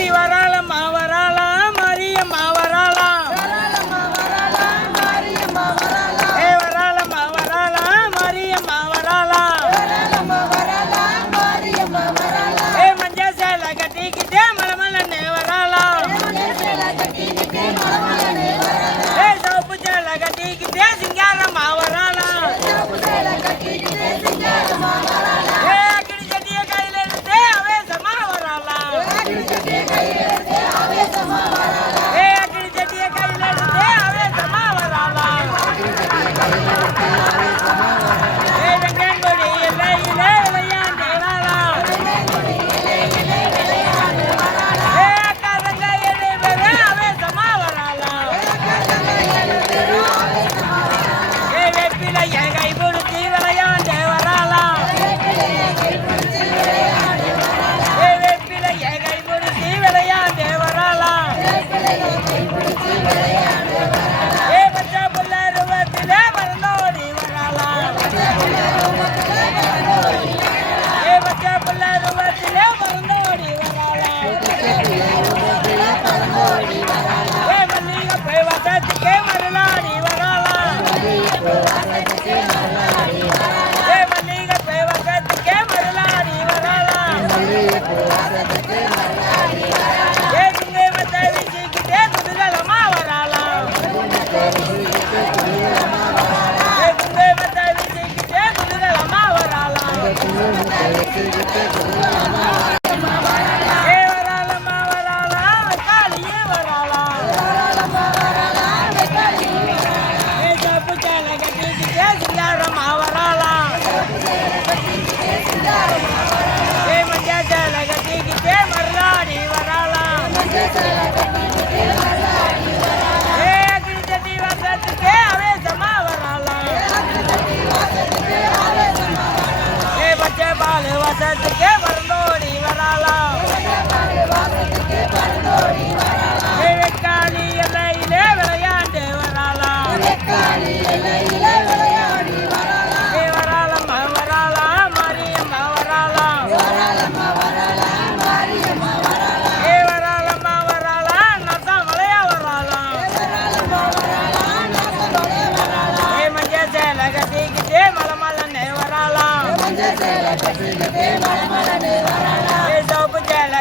Mari warah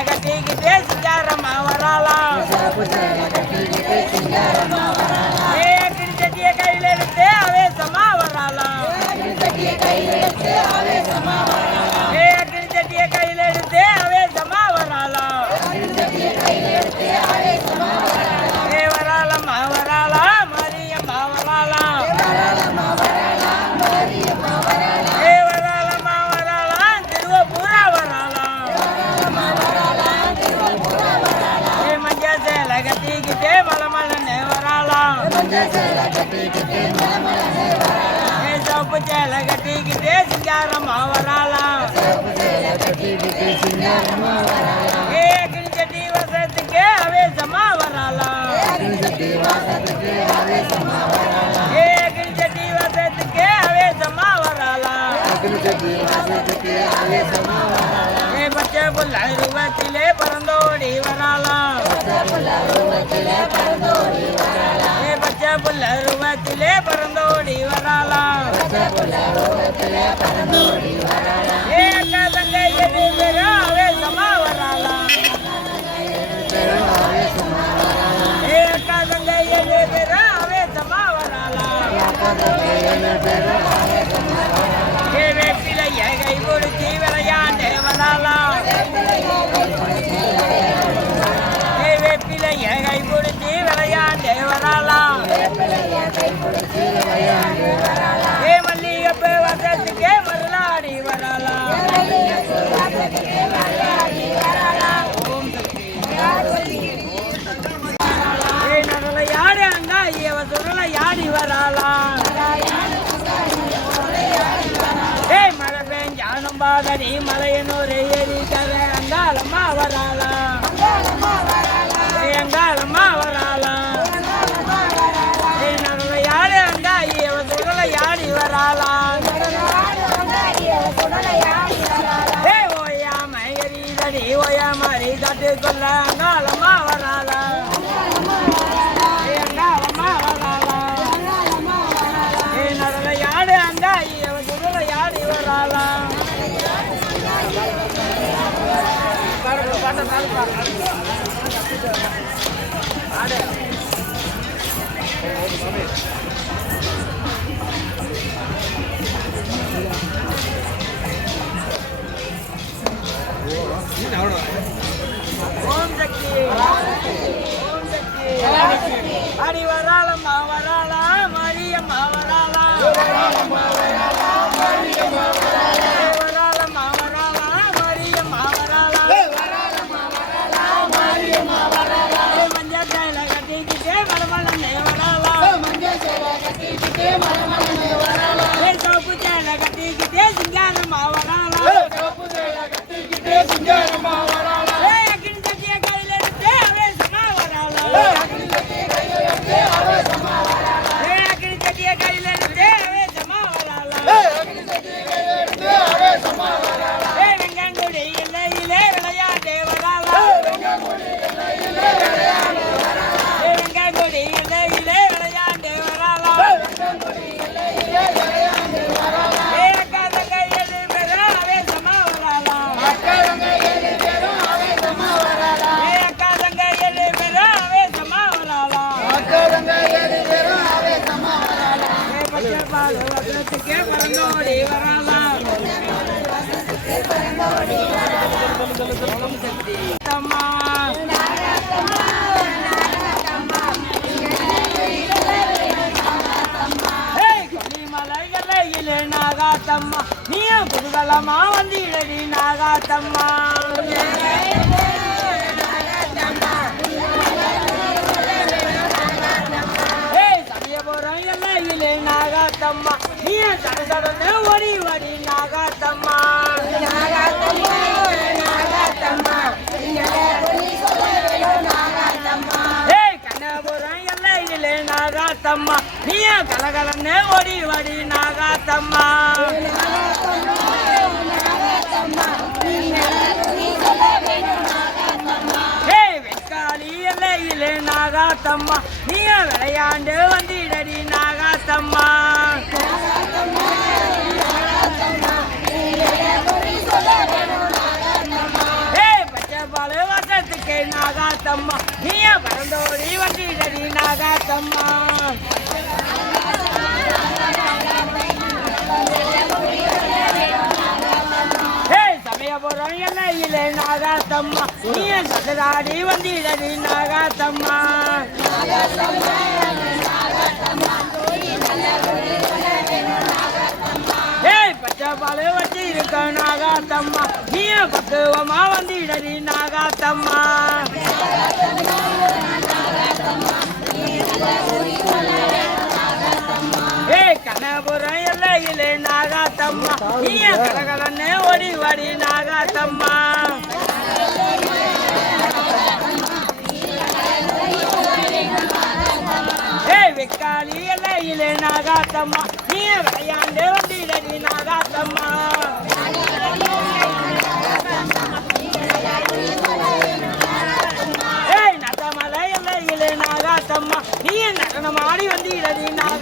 కట్టికితే Singaramma వరాలా ఏ అక్కడి చెట్టియ కైలేస్తే అవే సమా వరాలా சிவப்பு சேல கட்டிக்கிட்டே சிங்காரமா வராளாம் ஏ கிழிச்சட்டி வசத்துக்கு அவேசமா வராளாம் ஏ கிழிச்சட்டி வசத்துக்கு அவேசமா வராளாம் ஏ பச்சை புள்ள ரூபத்திலே பறந்தோடி வராளாம் ஏ புல்ல ரூபத்திலே பறந்தோடி வராளாம் ஏ அக்கா தங்கை எது பெரும் ஆவேசமா வராளாம் ஏ அக்கா தங்கை எது பெரும் ஆவேசமா வராளாம் ஏ வேப்பிலையை கை கொடுத்து ஏ மல்லிகப்பே வசத்துக்கே மருளாடி வரலா ஓம் ஏ நகல யாடு அண்டா இவ சுருள யாடி வராளா ஏ மழை பெஞ்சானும் பாதடி மலையனூர் ஏறி தர அங்காலம்மா வராளா ஓம் நாகாத்தம்மா நீயும் குதூகலமா வந்தீழடி நாகாத்தம்மா. ஏய், நாகாத்தம்மா நீ சட சடன்னு ஓடி ஓடி நாகாத்தம்மா. நாகாத்தம்மா. நீயும் கலகலன்னு ஓடி ஓடி நாகாத்தம்மா. ஏய் நாகாத்தம்மா. நீய விளையாண்டு வந்திடடி நாகாத்தம்மா. நாகாத்தம்மா. நீய பறந்தோடி வந்திடடி நாகாத்தம்மா. சமயபுரம் எல்லையிலே நாகாத்தம்மா. நீய சதுராடி வந்திடடி நாகாத்தம்மா. ஏய் பச்சை பாலு வச்சு இருக்க நாகாத்தம்மா. நீ பக்குவமா வந்திடறி நாகாத்தம்மா. ஏய் கனபுரம் எல்லையிலே நாகாத்தம்மா. நீ கலகலன்னு ஓடி வாடி நாகாத்தம்மா வெக்காளி எல்லையிலே நாகாத்தம்மா. நீ விளையாண்டு வந்திடறி நாகாத்தம்மா. பார்த்தம்மா நீ நடனம் ஆடி வந்து இடதினாக